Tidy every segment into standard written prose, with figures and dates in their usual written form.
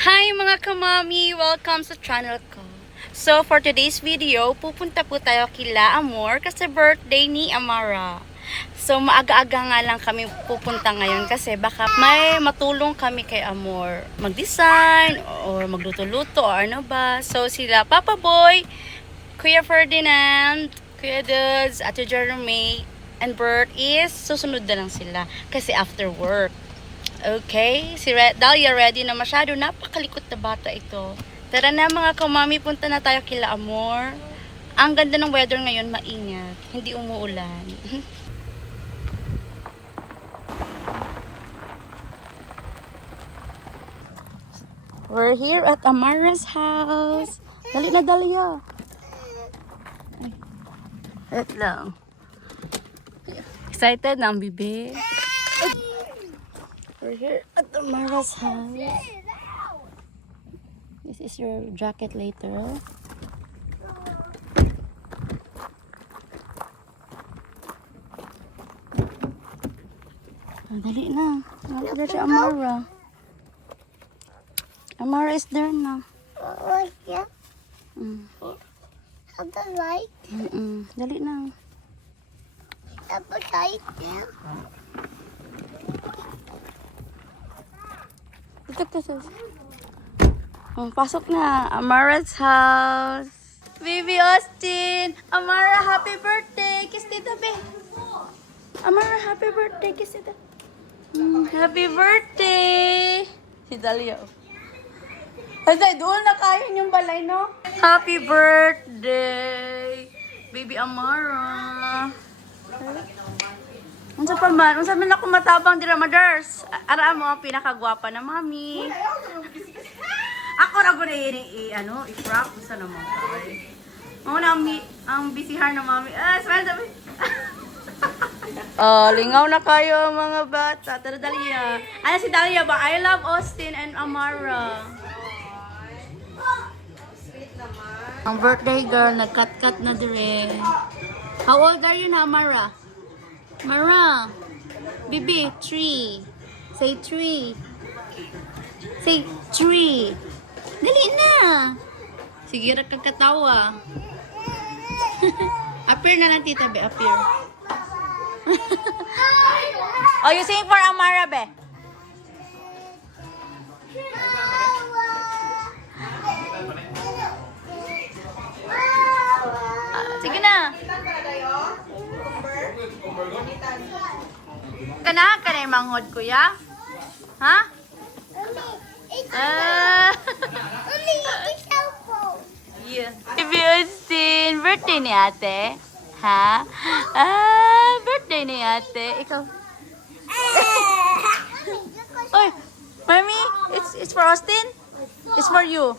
Hi mga kamami! Welcome sa channel ko. So for today's video, pupunta po tayo kila Amor kasi birthday ni Amara. So maaga-aga nga lang kami pupunta ngayon kasi baka may matulong kami kay Amor. Mag-design or magluto-luto or ano ba. So sila Papa Boy, Kuya Ferdinand, Kuya Dudes, Ate Jeremy, and Bert is susunod na lang sila kasi after work. Okay, si Dahlia ready na masyado. Napakalikot na bata ito. Tara na mga kamami, punta na tayo kila Amor. Ang ganda ng weather ngayon, maingat. Hindi umuulan. We're here at Amara's house. Dali na, Dahlia. Wait lang. Excited na ang bibi. We're here at Amara's house. This is your jacket later. Dali na. Dali na si Amara. Amara is there na. Right here. Mm. Have the light. Dali na. Have the light there. Pasok na. Amara's house. Baby Austin. Amara, happy birthday. Kiss tita, be. Amara, happy birthday. Kiss tita. Happy birthday. Si Dahlia. Ay, doon na kayo yung balay, no? Happy birthday. Baby Amara. Unsa pa man? Unsa man ako matabang dira, mothers? Ara mo ang pinakagwapa na mami. Ako ra gud i-frap sa naman kay. Mo na ang bisihan na mami. Smile sabi. Lingaw na kayo mga bata. Tara Dahlia. Ano si Dahlia ba? I love Austin and Amara. Ang birthday girl, nag-cut na dire. How old are you na, Amara? Mara, Bibi, 3. Say 3. Say 3. Dali na. Sige, kagkatawa. Appear na lang, tita, be. Appear. Oh, you sing for Amara, be. Sige na. Kana yung manghod, kuya? Ha? Yeah. Baby Austin, birthday ni ate. Ha? Birthday ni ate. Ikaw. Oy, Mami, it's for Austin? It's for you.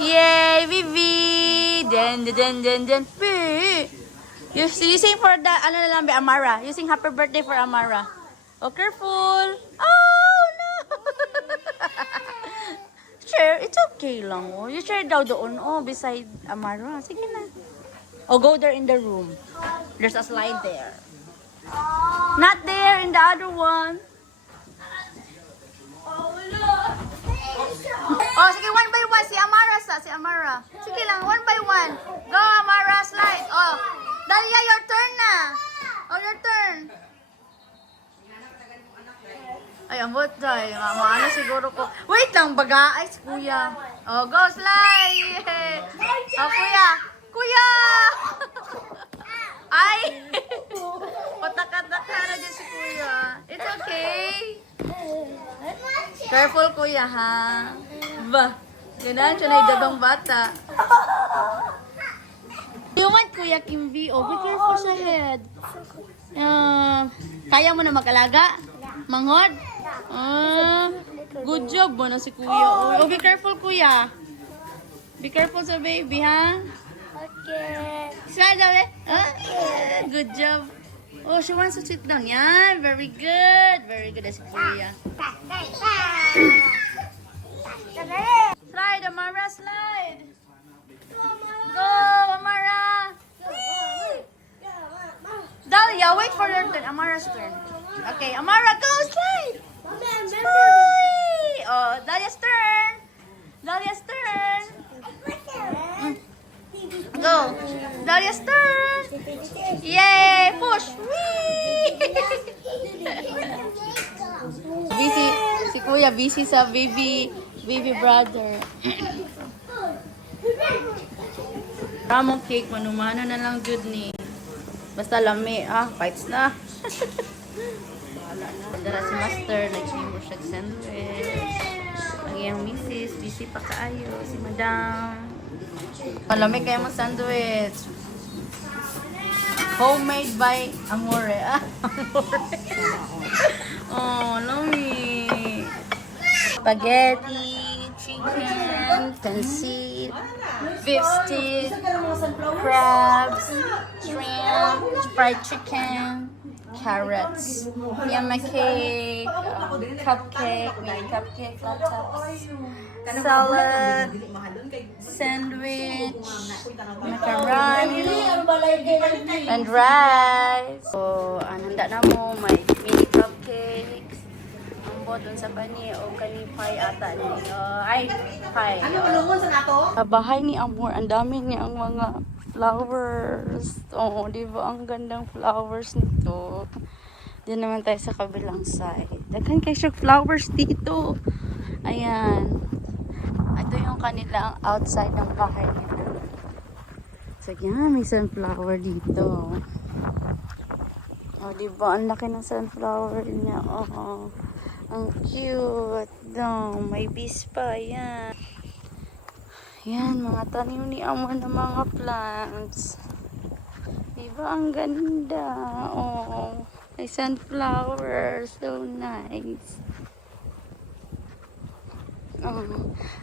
Yay, Bibi! Den. You sing for the, Amara. You sing happy birthday for Amara. Oh, careful. Oh, no. Share, it's okay lang. Oh. You share daw doon. Oh, beside Amara. Sige na. Oh, go there in the room. There's a slide there. Not there, in the other one. Oh, sige, one by one. Si Amara. Sige lang, one by one. Go, Amara, slide. Oh, Dahlia, your turn na. Oh, your turn. Ay, ambot, Day. Maano siguro ko. Wait lang, baga. Ay, si kuya. Oh, go, slide. Oh, kuya. Ay. Patak-atak na dyan si kuya. It's okay. Careful, kuya, ha? Ba, ganun siya na idadong bata. You want Kuya Kimby? Oh, be careful sa head. Kaya mo na mag-alaga? Manghod? Good job mo na si kuya. Oh, be careful, kuya. Be careful sa baby, ha? Okay. Smile daw, eh? Good job. Oh, she wants to sit down. Yan, very good. Very good si kuya. Slide, Amara, slide. Go, Amara. Dahlia, wait for your turn. Amara's turn. Okay, Amara, go slide. Kuya, busy sa baby brother. Ramong cake, manumano na lang good ni. Basta lami, fights na. Wala na. Dala si Master, nag-chamber siya sandwich. Ang iyang misis, busy pa kaayo. Si Madam. Malamig kayo mo sandwich. Homemade by Amore. Amore. Oh, lami. Spaghetti, chicken, pancit, beef stick, crabs, shrimp, fried chicken, carrots, yama cake, cupcake, mini cupcake, laptops, salad, sandwich, macaroni, and rice. So, ananda na mo, may mini cupcakes, ang boton sa bani, o kanipay ata ni, ay, pie. Sa bahay ni Amor, ang dami niya ang mga flowers. Oh, di ba? Ang gandang flowers nito. Diyan naman tayo sa kabilang side. Daghan kayo siya flowers dito. Ayan. Ito yung kanilang outside ng bahay nila. So, yan. May sunflower dito. Oh, di ba? Ang laki ng sunflower niya. Oh, ang cute. Oh, may bees pa. Ayan. Yan, mga tanim ni Amor ng mga plants. Diba ang ganda? Oh, may sunflower. So nice. Oh,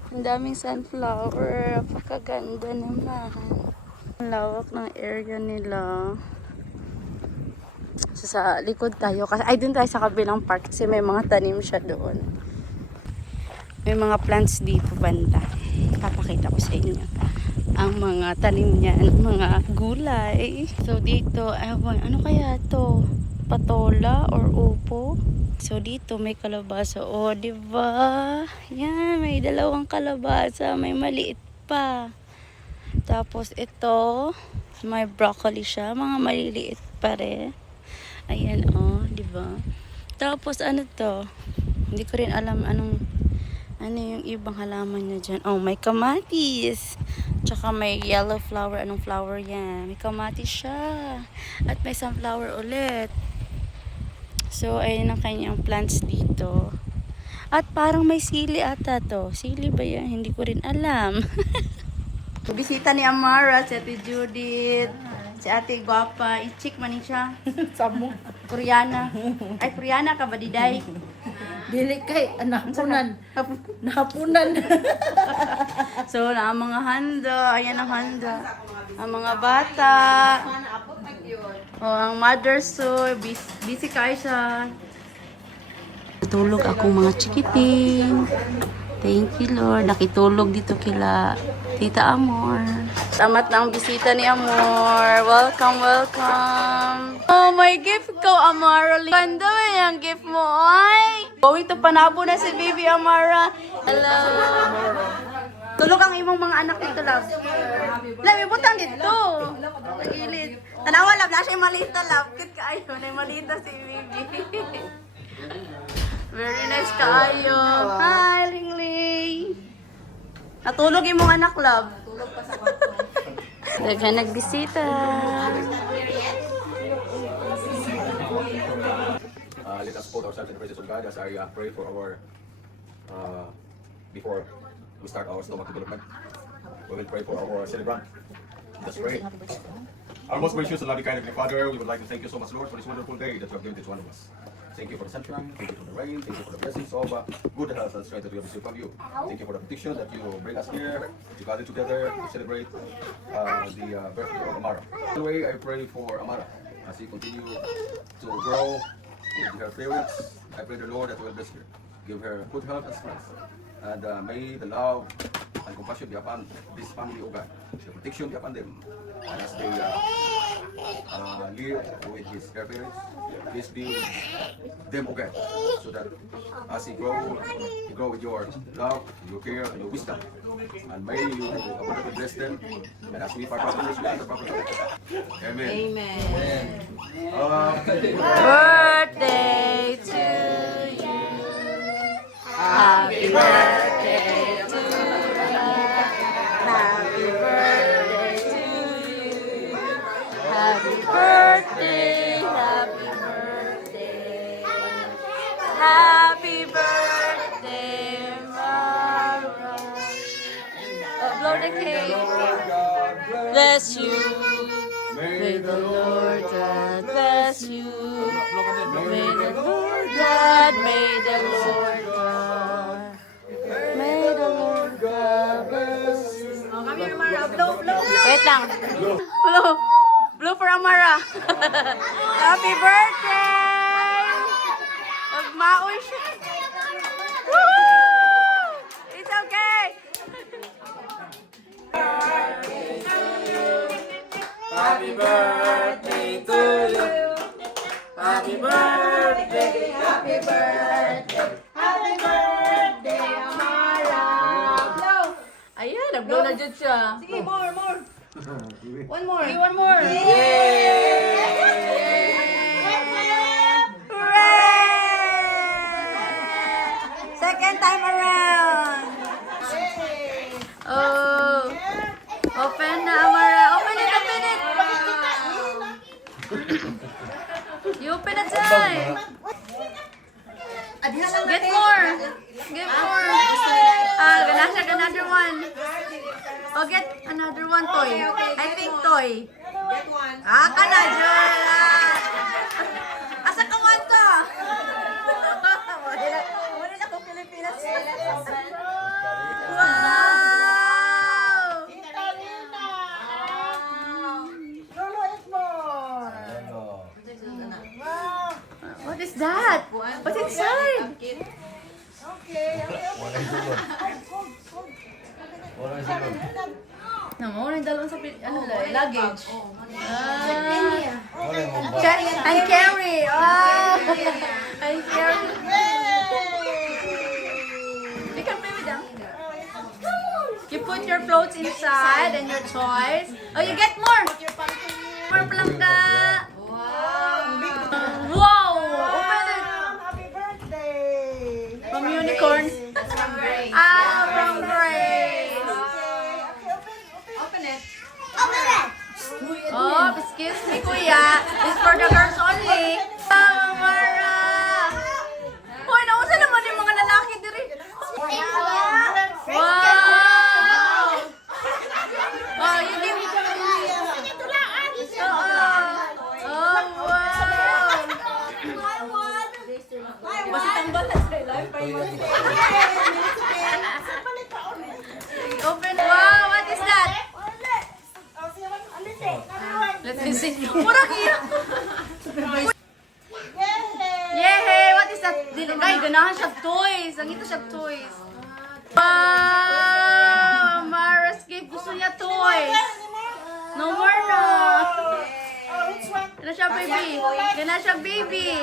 ang daming sunflower. Napakaganda naman. Ang lawak ng area nila. So, sa likod tayo. Kasi, ay, dun tayo sa kabilang park. Kasi may mga tanim siya doon. May mga plants dito banda. Papakita ko sa inyo ang mga tanim niyan, mga gulay. So dito, ewan, ano kaya to? Patola or upo? So dito may kalabasa. Oh, di ba? Yan, may dalawang kalabasa, may maliit pa. Tapos ito, may broccoli siya, mga maliliit pa rin. Ayan, oh, di ba? Tapos ano to? Hindi ko rin alam ano yung ibang halaman niya dyan. Oh, may kamatis. Tsaka may yellow flower. Anong flower yan? May kamatis siya. At may sunflower ulit. So, ayun ang kanyang plants dito. At parang may sili ata to. Sili ba yan? Hindi ko rin alam. Bisita ni Amara, si Ate Judith, si Ate Guapa. I-check man siya. Samo. Koreana. Ay, Koreana ka ba, Diday? Dili kay nahapunan. Nahapunan. So, na ang mga handa. Ayan ang handa. Ang mga bata. Oh, ang mother so busy kayo siya. Natulog akong mga chikiting. Thank you, Lord. Nakitulog dito kila Tita Amor. Tamat na ang bisita ni Amor. Welcome, welcome. Oh, my gift ko, Amara. Ganda ba yung gift mo, ay? Going to panabo na si Baby Amara. Hello. Tulog ang imong mga anak dito, love. Love, ibutang dito. Sa gilid. Tanawa, love. Nasa yung malita, love. Kit ka ayo. Na yung malita si Baby. Very nice kaayo. Hi, Lingling. Natulog yung mga anak, love. Natulog pa sa kwarto. Daghan nagbisita. Let us put ourselves in the presence of God as I pray for our, before we start our stomach development. We will pray for our celebrant. Let us pray. Our most gracious and loving kind Heavenly Father, we would like to thank you so much, Lord, for this wonderful day that you have given to each one of us. Thank you for the sunshine, thank you for the rain, thank you for the blessings of good health and strength that we have received from you. Thank you for the petition that you bring us here, to gather together to celebrate the birthday of Amara. Anyway, I pray for Amara as he continue to grow with her parents. I pray the Lord that will bless her, give her good health and strength. And may the love and compassion be upon this family, O God. The protection be upon them. And as they live with their parents, please be with them, O God. So that as he grow with your love, your care, and your wisdom. And may you abundantly bless them. And as we part of this, we enter proper Amen. Amen. Birthday to you. birthday. Bless you. May The Lord God bless you. May the Lord God, may the Lord God, may the Lord God bless you. Wait lang. Blue. Blue for Amara. Happy birthday! Magmaoy siya. Woo! It's okay. Happy birthday to you. Happy birthday, happy birthday, happy birthday, Amara. Ayan, nag-blow na dyan siya. Sige, more. One more. One more. Hooray! Second time around. Oh. Open na, Amara. Open it, open it. You open it, Jai. Get more. Get more. Gana siya, another one. Oh, get another one, toy. I think toy. Get one. Kana, Joy. Asa ka one to? Wala na kong Pilipinas. Wow! Lolo, eat more. What is that? What's inside? No, yung dalawang sa luggage. And carry. Oh! And carry. You can play with them. You put your clothes inside and your toys. Oh, you get more. More plangka. Wow! Open it. Happy birthday. From unicorn. From Grace. From Grace. Open it. Oh, excuse me, kuya. It's for the girls only. Oh, Mara. Hoy, nausa naman yung mga lalaki diri. Wow! Oh, you give me some. Oh, wow! Basta tambal na sa live. Open. Wow, what is that? Let's see. Murag iya. Yay! What is that? Ay, ganahan siya toys. Ang ito siya toys. Wow! Mara's gift. Gusto niya toys. No more na. Gana siya baby. Gana siya baby.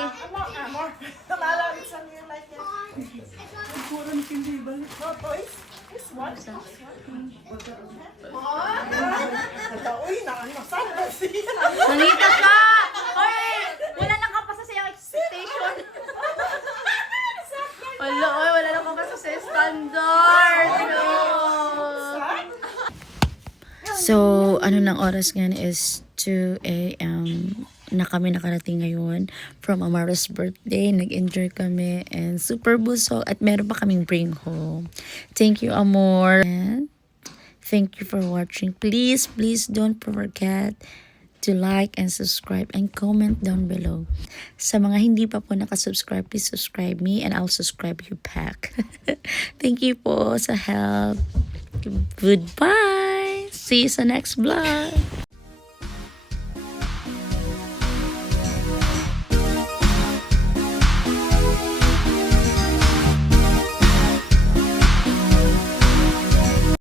Nanita ka! Hoy! Wala na ka pa sa siyang expectation. Wala, oy, wala na ka pa sa standard. So, ano ng oras ngayon is 2 a.m. na kami nakarating ngayon from Amara's birthday. Nag-enjoy kami and super busog at meron pa kaming bring home. Thank you, Amor. And thank you for watching. Please don't forget to like and subscribe and comment down below. Sa mga hindi pa po nakasubscribe, please subscribe me and I'll subscribe you back. Thank you po sa help. Goodbye. See you sa next vlog.